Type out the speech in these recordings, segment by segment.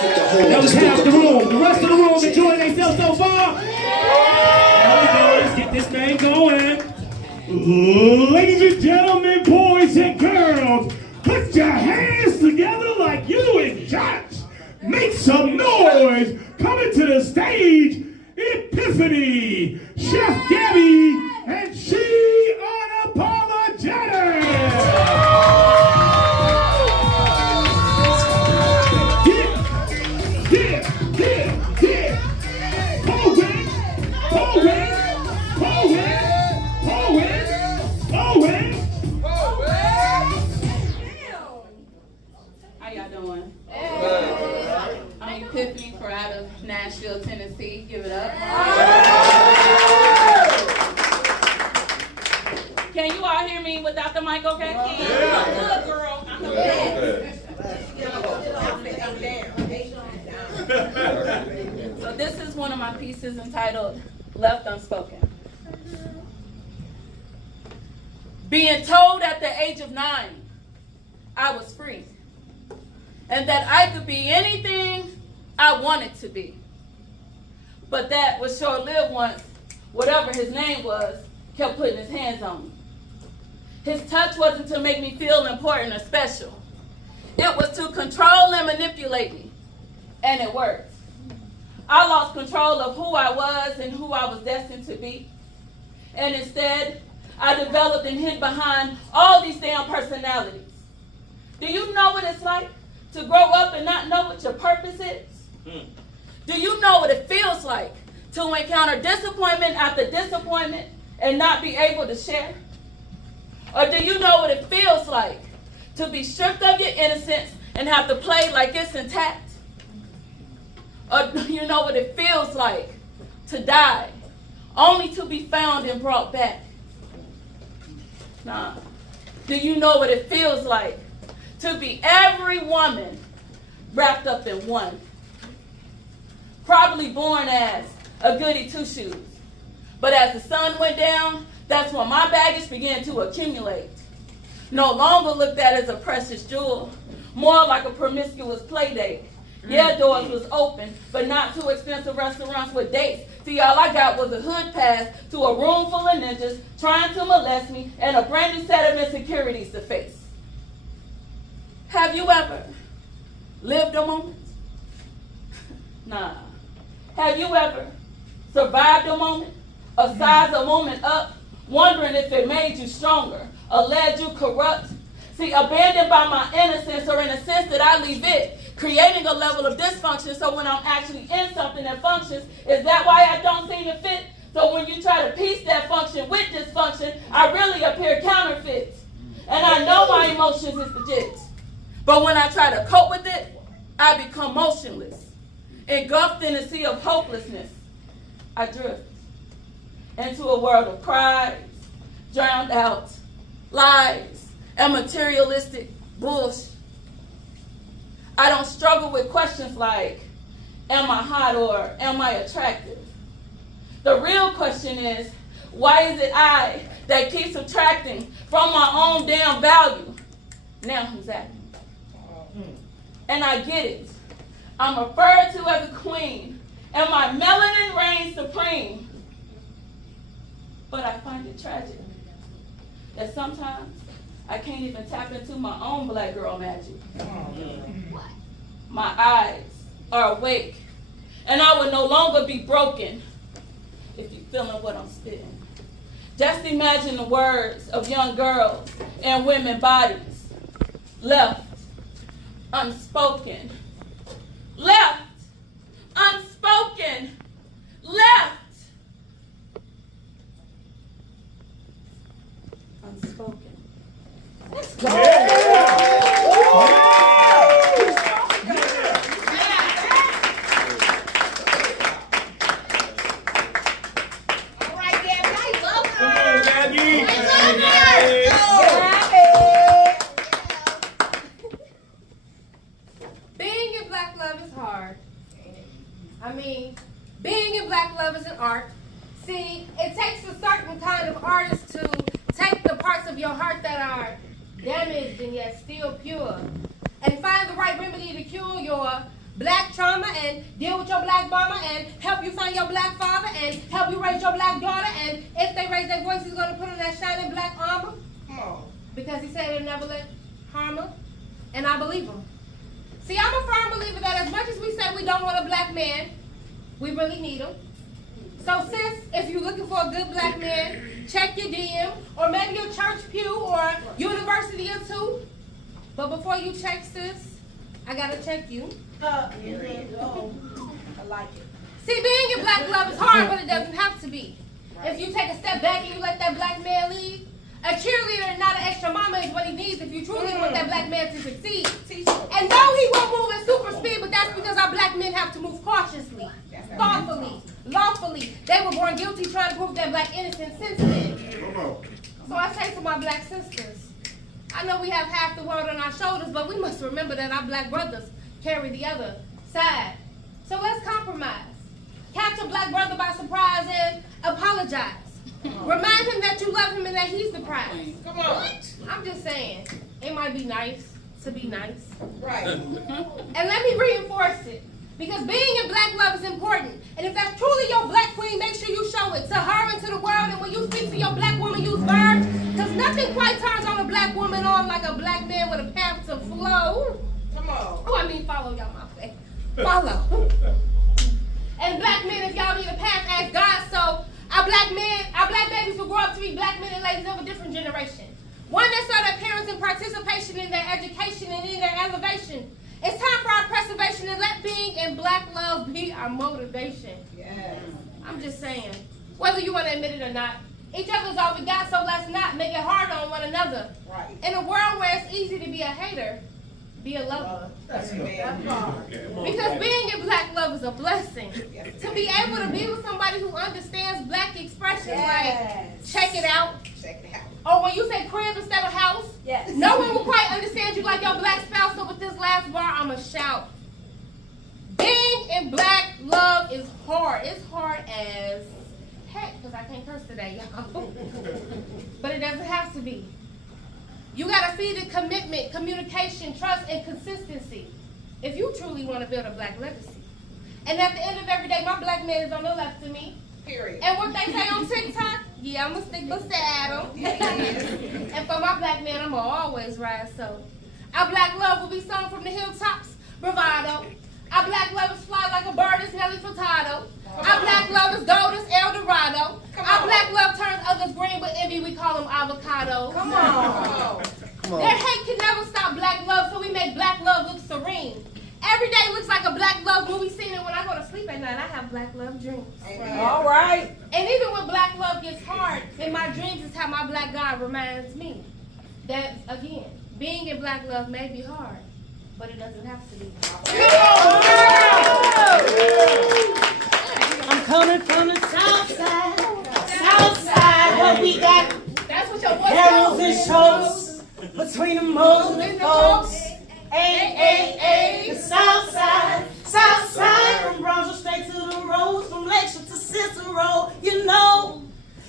That was half the room. The rest of the room enjoying themselves so far? There we go. Let's get this thing going. Ladies and gentlemen, boys and girls, put your hands together like you in church. Make some noise. Coming to the stage, Epifany, Chef Gabby, and she Unapologetic. Epifany for out of Nashville, Tennessee. Give it up. Can you all hear me without the mic, okay? Yeah. Good girl. I'm the best. So this is one of my pieces entitled Left Unspoken. Being told at the age of 9 I was free and that I could be anything I wanted to be. But that was short-lived once whatever his name was kept putting his hands on me. His touch wasn't to make me feel important or special. It was to control and manipulate me. And it worked. I lost control of who I was and who I was destined to be. And instead, I developed and hid behind all these damn personalities. Do you know what it's like to grow up and not know what your purpose is? Do you know what it feels like to encounter disappointment after disappointment and not be able to share? Or do you know what it feels like to be stripped of your innocence and have to play like it's intact? Or do you know what it feels like to die only to be found and brought back? Nah. Do you know what it feels like to be every woman wrapped up in one? Probably born as a goody two-shoes. But as the sun went down, that's when my baggage began to accumulate. No longer looked at as a precious jewel, more like a promiscuous play date. Yeah, doors was open, but not too expensive restaurants with dates. See, all I got was a hood pass to a room full of ninjas trying to molest me and a brand new set of insecurities to face. Have you ever lived a moment? Nah. Have you ever survived a moment, or sized a moment up, wondering if it made you stronger or led you corrupt? See, abandoned by my innocence, or in a sense that I leave it, creating a level of dysfunction so when I'm actually in something that functions, is that why I don't seem to fit? So when you try to piece that function with dysfunction, I really appear counterfeit. And I know my emotions is legit. But when I try to cope with it, I become motionless. Engulfed in a sea of hopelessness, I drift into a world of cries, drowned out, lies, and materialistic bullshit. I don't struggle with questions like, am I hot or am I attractive? The real question is, why is it I that keeps subtracting from my own damn value? Now who's that? And I get it. I'm referred to as a queen, and my melanin reigns supreme. But I find it tragic that sometimes I can't even tap into my own black girl magic. My eyes are awake, and I will no longer be broken if you're feeling what I'm spitting. Just imagine the words of young girls and women bodies left unspoken. Left unspoken. Left unspoken. Let's go. All right, Gabby, I love her. Come on, Gabby. Being in Black love is hard. I mean, being in Black love is an art. See, it takes a certain kind of artist to take the parts of your heart that are damaged and yet still pure and find the right remedy to cure your black trauma and deal with your black mama and help you find your black father and help you raise your black daughter, and if they raise their voice, he's going to put on that shining black armor? Come on. Because he said he'll never let harm her, and I believe him. See, I'm a firm believer that as much as we say we don't want a black man, we really need him. So sis, if you're looking for a good black man, check your DM, or maybe your church pew, or university or two. But before you check, sis, I gotta check you. I like it. See, being in black love is hard, but it doesn't have to be. If you take a step back and you let that black man lead, a cheerleader and not an extra mama is what he needs if you truly want that black man to succeed. And no, he won't move at super speed, but that's because our black men have to move cautiously, thoughtfully, lawfully. They were born guilty trying to prove their black innocence since then. So I say to my black sisters, I know we have half the world on our shoulders, but we must remember that our black brothers carry the other side. So let's compromise. Catch a black brother by surprise and apologize. Remind him that you love him and that he's the prize. Come on. I'm just saying, it might be nice to be nice. Right. And let me reinforce it. Because being in black love is important. And if that's truly your black queen, make sure you show it to her and to the world. And when you speak to your black woman, use verbs. Because nothing quite turns on a black woman on like a black man with a path to flow. Come on. Oh, I mean follow, y'all, my way. Follow. And black men, if y'all need a path, ask God. So our black babies will grow up to be black men and ladies of a different generation. One that saw their parents in participation in their education and in their elevation. It's time for our preservation and let being in black love be our motivation. Yes. I'm just saying, whether you want to admit it or not, each other's all we got, so let's not make it hard on one another. Right. In a world where it's easy to be a hater, be a lover. That's good. Because being in black love is a blessing. To be able to be with somebody who understands black expressions, like check it out. Check it out. Or when you say crib instead of house, Yes. no one will quite understand you like your black spouse. So with this last bar, I'ma shout. Being in black love is hard. It's hard as heck, because I can't curse today, y'all. But it doesn't have to be. You gotta feed it commitment, communication, trust, and consistency if you truly want to build a black legacy. And at the end of every day, my black man is on the left of me. Period. And what they say on TikTok, yeah, I'm gonna stick beside him. And for my black man, I'm gonna always rise. So our black love will be sung from the hilltops, bravado. Our black love is fly like a bird, is Nelly Furtado. Our black love is gold, is El Dorado. Our black love turns others green with envy, we call them avocados. Come on. Their hate can never stop black love, so we make black love look serene. Every day looks like a black love movie scene, and when I go to sleep at night, I have black love dreams. All right. And even when black love gets hard, in my dreams is how my black God reminds me that, again, being in black love may be hard, but it doesn't have to be. I'm coming from the south side. South side, what we got? That's what your voice Barrels and is. shows between the moles and the folks. The south side. South side, from Brownsville straight to the roads, from Lakeshore to Cicero. You know,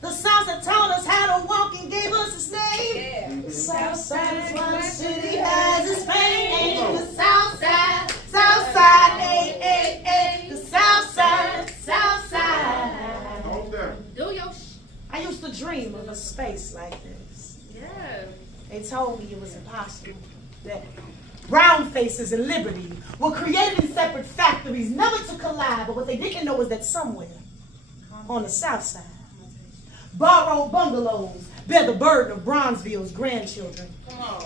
the south that taught us how to walk and gave us its name. The south side is why the city has its fame. The south side, south side, the south side, south side. Do your I used to dream of a space like this. yeah. They told me it was impossible, that brown faces and liberty were created in separate factories, never to collide, but what they didn't know was that somewhere on the south side, borrowed bungalows bear the burden of Bronzeville's grandchildren.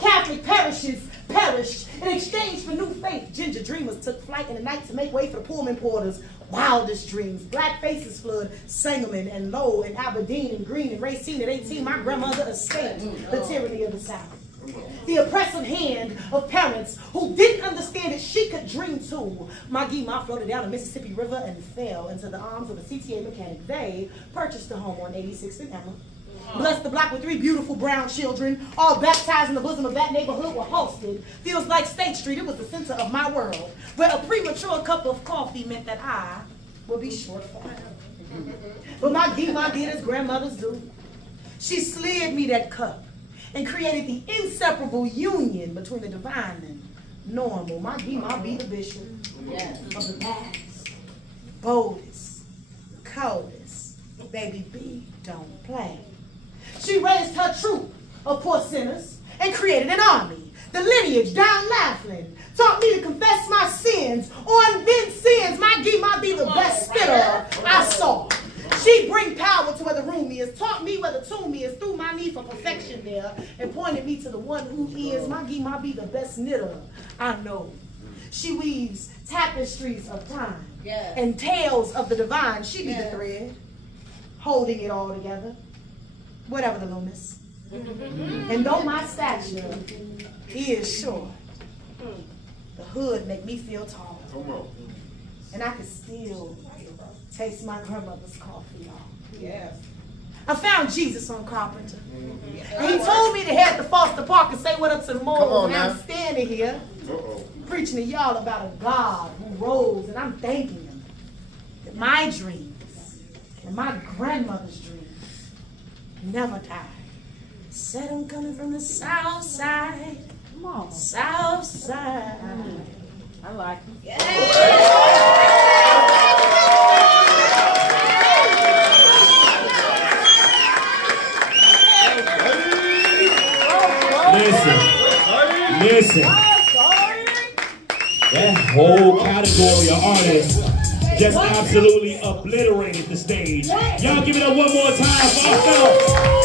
Catholic parishes perished in exchange for new faith. Ginger dreamers took flight in the night to make way for the Pullman porters' wildest dreams. Black faces flood Sangamon and Lowell and Aberdeen and Green and Racine at 18. My grandmother escaped the tyranny of the South. The oppressive hand of parents who didn't understand that she could dream too. My Gima floated down the Mississippi River and fell into the arms of a CTA mechanic. They purchased a home on 86th and Emma. Blessed the block with 3 beautiful brown children, all baptized in the bosom of that neighborhood were hosted. Feels like State Street, it was the center of my world, where a premature cup of coffee meant that I would be short forever. But my Gima did as grandmothers do. She slid me that cup and created the inseparable union between the divine and normal. My Gima be the bishop. of the past. Boldest, coldest, baby B don't play. She raised her troop of poor sinners and created an army. The lineage down Laughlin taught me to confess my sins. On then sins, my Gee might be the best spitter I saw. She bring power to where the room is, taught me where the tomb is, through my need for perfection there, and pointed me to the one who is. My Gee might be the best knitter I know. She weaves tapestries of time and tales of the divine. She be the thread, holding it all together, whatever the loomis. And though my stature is short, the hood make me feel tall. And I can still taste my grandmother's coffee, y'all. Yes. I found Jesus on Carpenter. And he told me to head to Foster Park and say what up to the moles. And I'm standing here preaching to y'all about a God who rose. And I'm thanking him that my dreams and my grandmother's dreams never died. Said I'm coming from the south side. Come on. South side. I like it. Listen. That whole category of artists just absolutely obliterated the stage. Y'all give it up one more time for our fellow